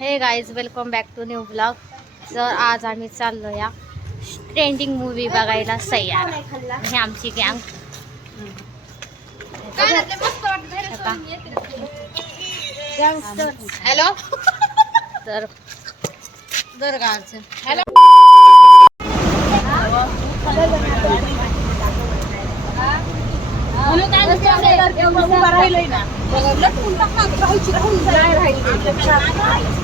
हे guys welcome back to new blog. तर आज आम्ही चाललो या ट्रेंडिंग मूवी बघायला सैयार. ही आमची गँग. हॅलो तर दरगावचं हॅलो राहिलंय ना लटकून टाकणार राहायची राहून नाही राहायची.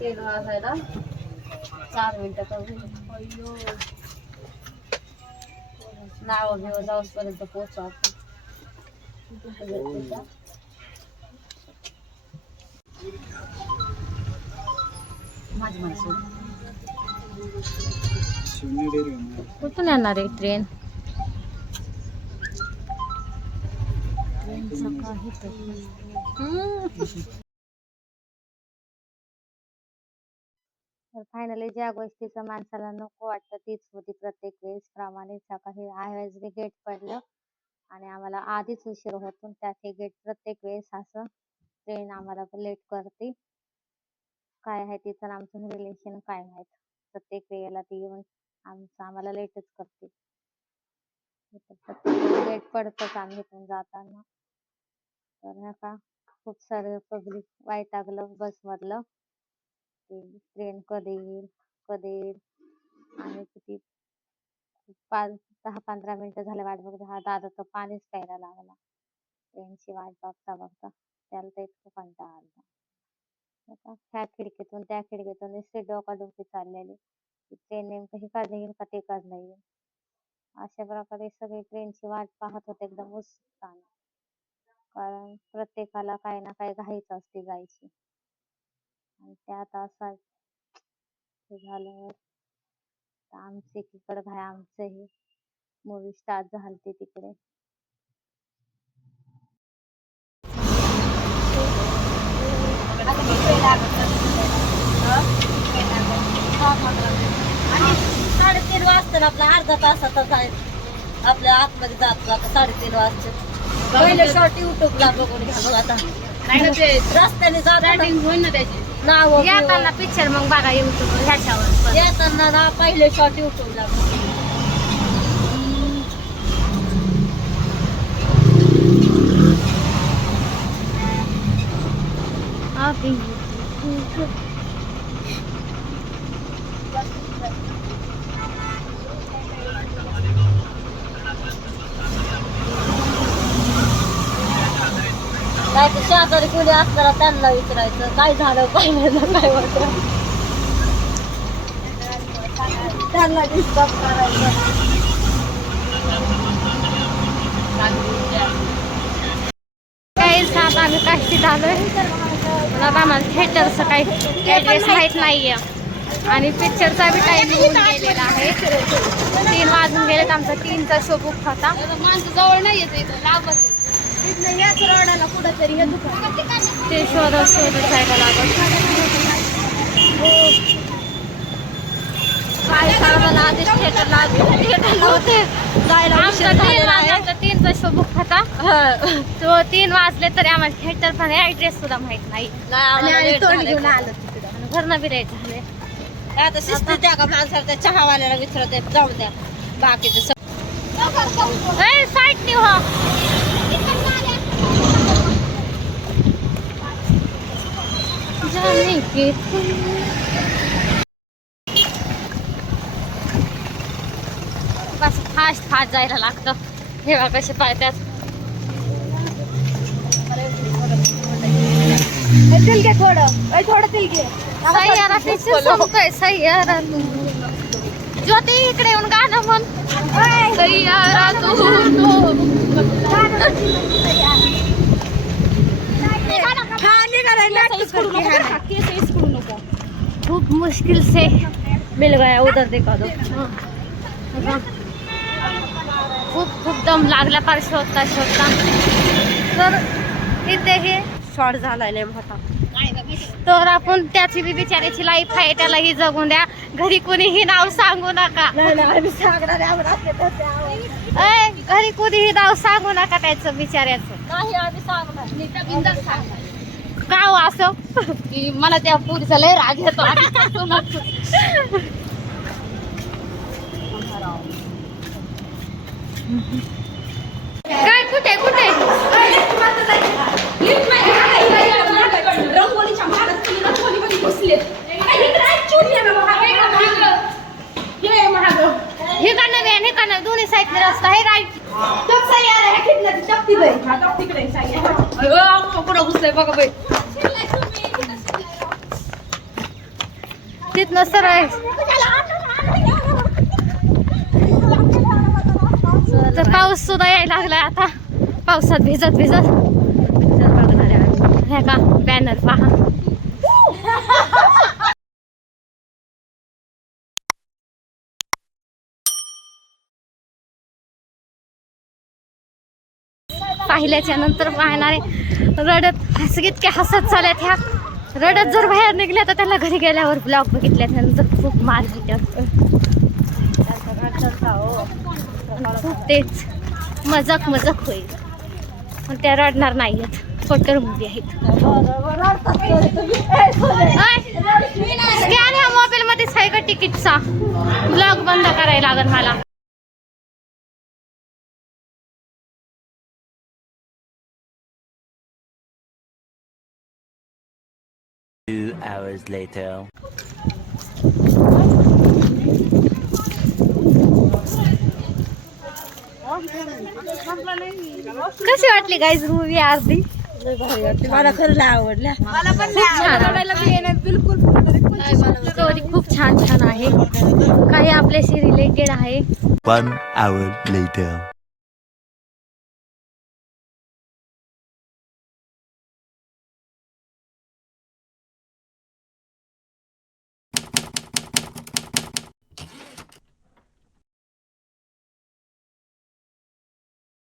तेल वाजायला 4 मिनिटं नाव घेऊ जाऊपर्यंत पोहोचू. माझी माणसं कुठून येणार आहे ट्रेन? तर फायनली ज्या गोष्टीचं माणसाला नको वाटतं तीच होती प्रत्येक वेळेस प्रमाणे. सकाळी आयवेज गेट पडलं आणि आम्हाला आधीच उशीर होतो. त्यात हे गेट प्रत्येक वेळेस असं ट्रेन आम्हाला लेट करते. काय आहे तिचं आमचं रिलेशन काय माहित. प्रत्येक वेळेला ती येऊन आम्हाला लेटच करते. लेट पडतच आम्ही इथून जाताना. तर नका खूप सारं पब्लिक वैतागलं बस मधलं. ट्रेन कधी येईल कधी येईल आणि किती 10-15 मिनिटं झाले वाट बघत. हा दादा तर पाणीच प्यायला लागला ट्रेनची वाट बघता बघता. त्याला तर इतकं कंटाळा आला. ह्या खिडकीतून त्या खिडकीतून नुसती डोकाडोकी चाललेली. ट्रेन नेमकं ही कधी येईल का ते कधी नाही येईल. अशा प्रकारे सगळी ट्रेनची वाट पाहत होते एकदम उत्साहाने. कारण प्रत्येकाला काही ना काही घाईच असते जायची. आणि त्यात असं झाल्यावर आमचे तिकडे भाई आमचंही मूवी स्टार्ट झालती तिकडे. आणि 3:30 वाजता आपला अर्धा तासातच आहे आपल्या आतमध्ये जातो. आता 3:30 वाजता पहिले शॉर्ट युट्यूबला बघून घ्या. बघ आता रस्त्याने जात नाव येताना पिक्चर मग बघा युट्यूब ह्याच्यावर. येताना ना पहिले शॉर्ट युट्यूबला काय तर शेजारी कोणी असताना त्यांना विचारायचं काय झालं पहिल्यांदा काय वाटत. त्यांना डिस्टर्ब करायचं. काही सात आम्ही काशीत आलोय. आम्हाला थिएटरचं काही ऍड्रेस माहीत नाहीये आणि पिक्चरचा बी टाइम होऊन गेलेला आहे. 3 वाजून गेलेत. आमचा 3चा शो बुक होता. माणसं जवळ नाही येत इथं लांबच याच रोडाला कुठंतरी हे दुकान ते शोधत जायला लागत. काय सामान आधीच थिएटरला होते जायला आमचा 3चा शो बुक होता. तो 3 वाजले तरी आम्हाला थिएटर पण ऍड्रेस सुद्धा माहित नाही. घरनं बी लेट झाले. आता शिस्तीत द्या का माणसाला त्या चहावाल्याला विचारते जाऊ द्या बाकीचे साईड निव बस फास्ट जायला लागतं. हे कसे पाहतात. थोडं तिल घे. सह्यारा पिक्चर संपतोय. सह्यारा ज्योती इकडे येऊन गाणं म्हण. सह्यारा तू खूप मुश्किल से मिल गया उधर देखा दो. खूप खूप दम लागला पार शोधता शोधता. तर इथे हे शॉर्ट झालाय लय मोठा. तर आपण त्याची बी बिचाऱ्याची लाईफ आहे त्यालाही जगून द्या. घरी कोणीही नाव सांगू नका. नाही आम्ही सांगणार आहे, आम्हाला असले तर ते आवडतं. ए, घरी कोणीही नाव सांगू नका त्याचं बिचाऱ्याचं. नाही आम्ही सांगणार. का हो असं की मला त्या पुरीचा लय राग येतो. काय कुठे कुठे रंगोलीच्या महाराज रंगोलीमध्ये घुसले. हे का नव्हे हे का नव्हे दोन्ही साईडने रस्ता आहे राईट. तिथनं सरळ तर पाऊस सुद्धा यायला लागलाय आता. पावसात भिजत भिजत हे का बॅनर पहा. पाहिल्याच्या नंतर पाहणारे रडत इतके हसत चालत ह्या. रडत जर बाहेर निघल्या तर त्याला घरी गेल्यावर ब्लॉग बघितल्यानंतर खूप मार भेटत. खूप तेच मजाक मजाक होईल पण त्या रडणार नाहीयेत. पटर मुली आहेत. स्कॅन ह्या मोबाईल मध्ये आहे का तिकीटचा. ब्लॉग बंद करायला लागेल मला. 2 hours later. कशी वाटली गाईज मूवी अर्धी. मला खरं आवडल्या. स्टोरी खूप छान छान आहे. काही आपल्याशी रिलेटेड आहे. 1 hour later.